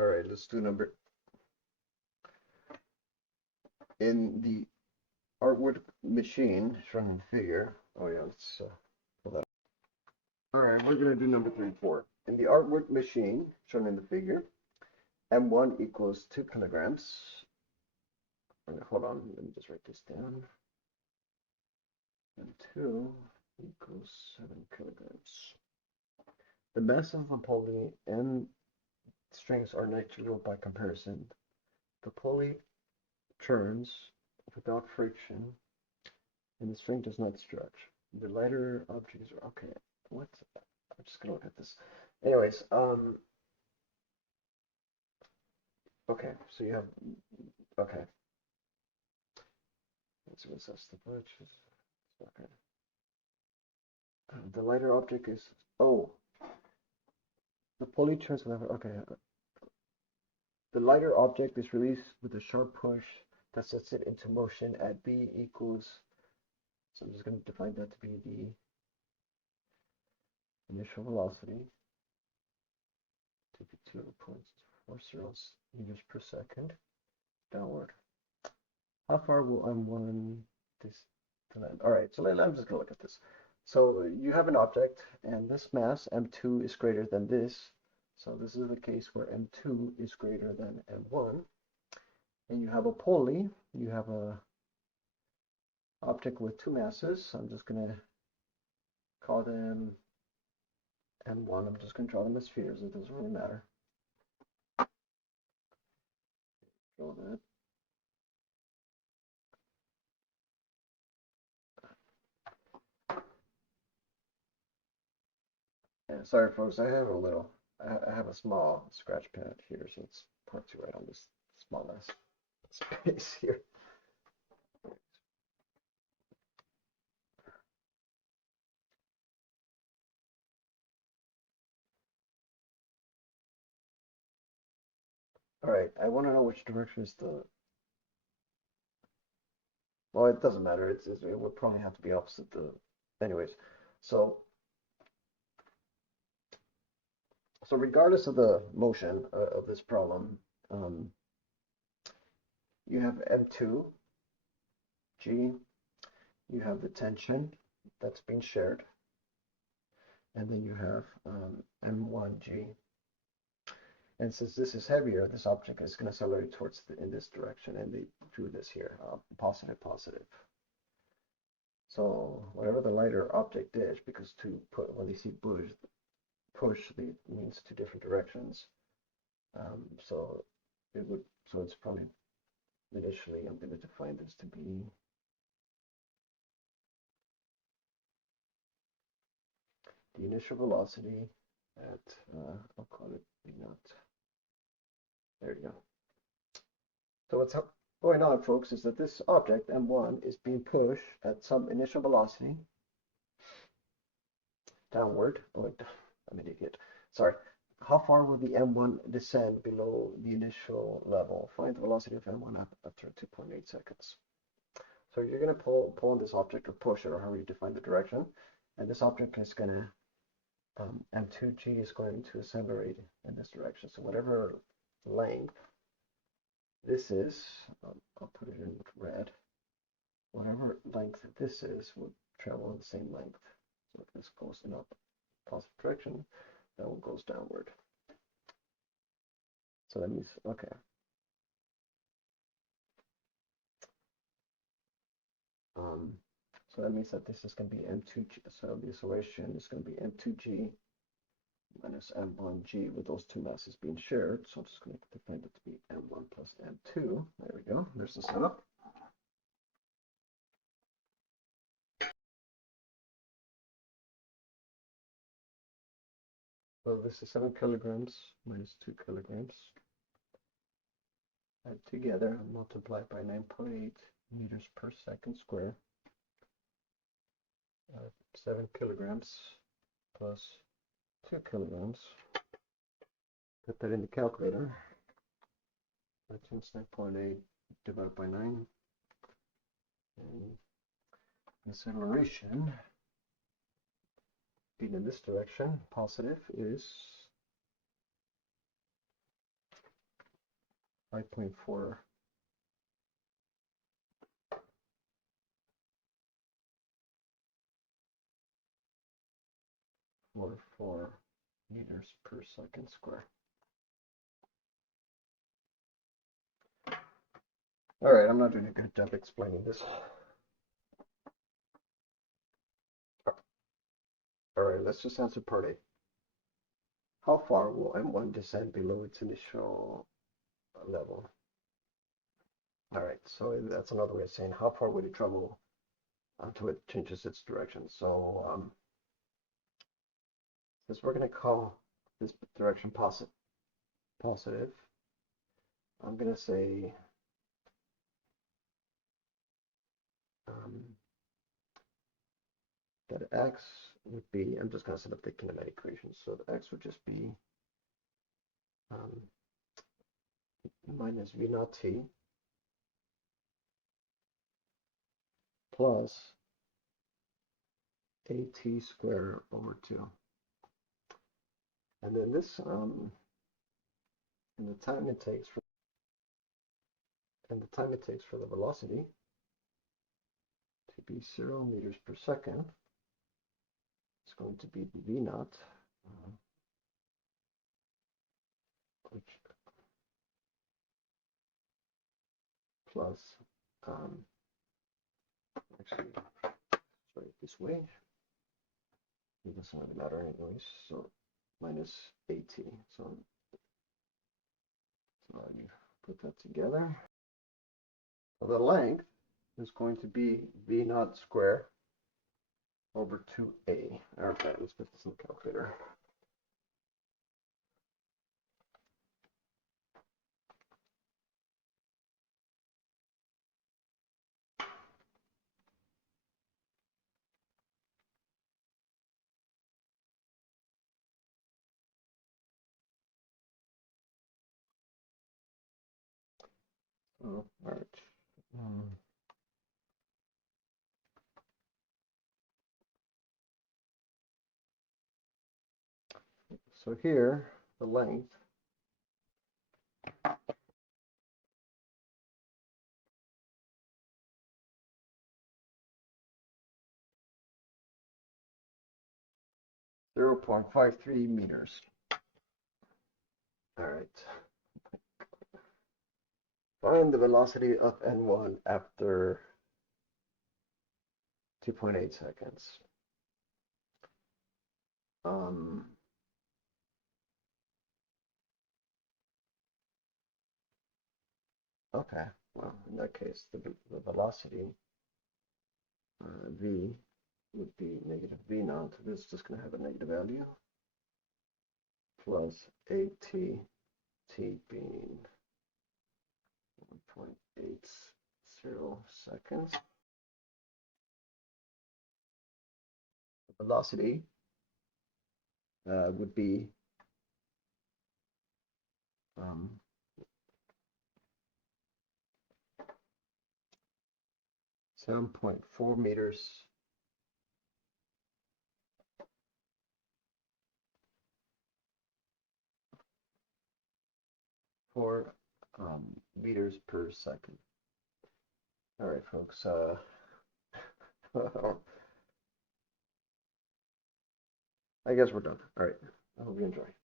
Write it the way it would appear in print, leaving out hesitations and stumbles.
All right, let's do number in the artwork machine shown in the figure. Oh yeah, let's pull that. All right, we're gonna do number 34. In the artwork machine shown in the figure, M1 equals 2 kilograms. Hold on, let me just write this down. M2 equals 7 kilograms. The mass of the pulley and strings are negligible by comparison. The pulley turns without friction and the string does not stretch. The lighter objects are okay. What? I'm just gonna look at this. Anyways, okay, so you have okay. Let's assess the bridge. Okay. The lighter object is the pulley turns whenever okay. The lighter object is released with a sharp push that sets it into motion at B equals. So I'm just going to define that to be the initial velocity to be 0.40 meters per second downward. How far will M1 this to land? All right, so I'm just going to look at this. So you have an object, and this mass M2 is greater than this. So this is the case where M2 is greater than M1. And you have a pulley. You have a object with two masses. I'm just going to call them M1. I'm just going to draw them as spheres. It doesn't really matter. Draw that. Yeah, sorry, folks. I have a small scratch pad here, so it's hard to write on this small ass space here. All right, I want to know which direction is the. Well, it doesn't matter. It would probably have to be opposite the. Anyways, so regardless of the motion of this problem, you have M2 G, you have the tension that's being shared, and then you have M1 G. And since this is heavier, this object is going to accelerate towards in this direction, and they drew this here, positive, positive. So whatever the lighter object is, because when they see push means two different directions. So it's probably initially I'm going to define this to be the initial velocity at I'll call it V naught. There you go. So what's going on, folks, is that this object, M1, is being pushed at some initial velocity downward. Oh, I'm an idiot. Sorry. How far will the M1 descend below the initial level? Find the velocity of M1 after 2.8 seconds. So you're going to pull on this object or push it or however you define the direction. And this object is going to, M2G is going to accelerate in this direction. So whatever length this is, I'll put it in red. Whatever length this is will travel in the same length. So if this goes in a positive direction, that one goes downward. So that means, okay. So that means that this is going to be M2G. So the acceleration is going to be M2G minus M1G with those two masses being shared. So I'm just going to define it to be M1 plus M2. There we go. There's the setup. So this is 7 kilograms minus 2 kilograms. Add together and multiply by 9.8 meters per second square. 7 kilograms plus 2 kilograms. Put that in the calculator. That's 9.8 divided by 9. And acceleration being in this direction, positive, is 5.4 4 meters per second square. All right, I'm not doing a good job explaining this. All right, let's just answer part A. How far will M1 descend below its initial level? All right, so that's another way of saying how far would it travel until it changes its direction. So since we're going to call this direction positive, I'm going to say that x would be, I'm just going to set up the kinematic equation. So the x would just be minus v naught t plus at squared over 2. And then this, and the time it takes for the velocity to be 0 meters per second, it's going to be v naught, which plus, actually, sorry, this way. It doesn't really matter anyways. So minus at. So now you put that together. So the length is going to be v naught squared over 2a. Okay, let's put this in the calculator. Oh, all right. So here, the length (0.53 meters). All right. Find the velocity of n1 after 2.8 seconds. Okay, well, in that case, the velocity v would be negative v naught. This is just going to have a negative value plus at, t being 1.80 seconds. The velocity would be 7.4 meters meters per second. All right, folks. I guess we're done. All right. I hope you enjoy.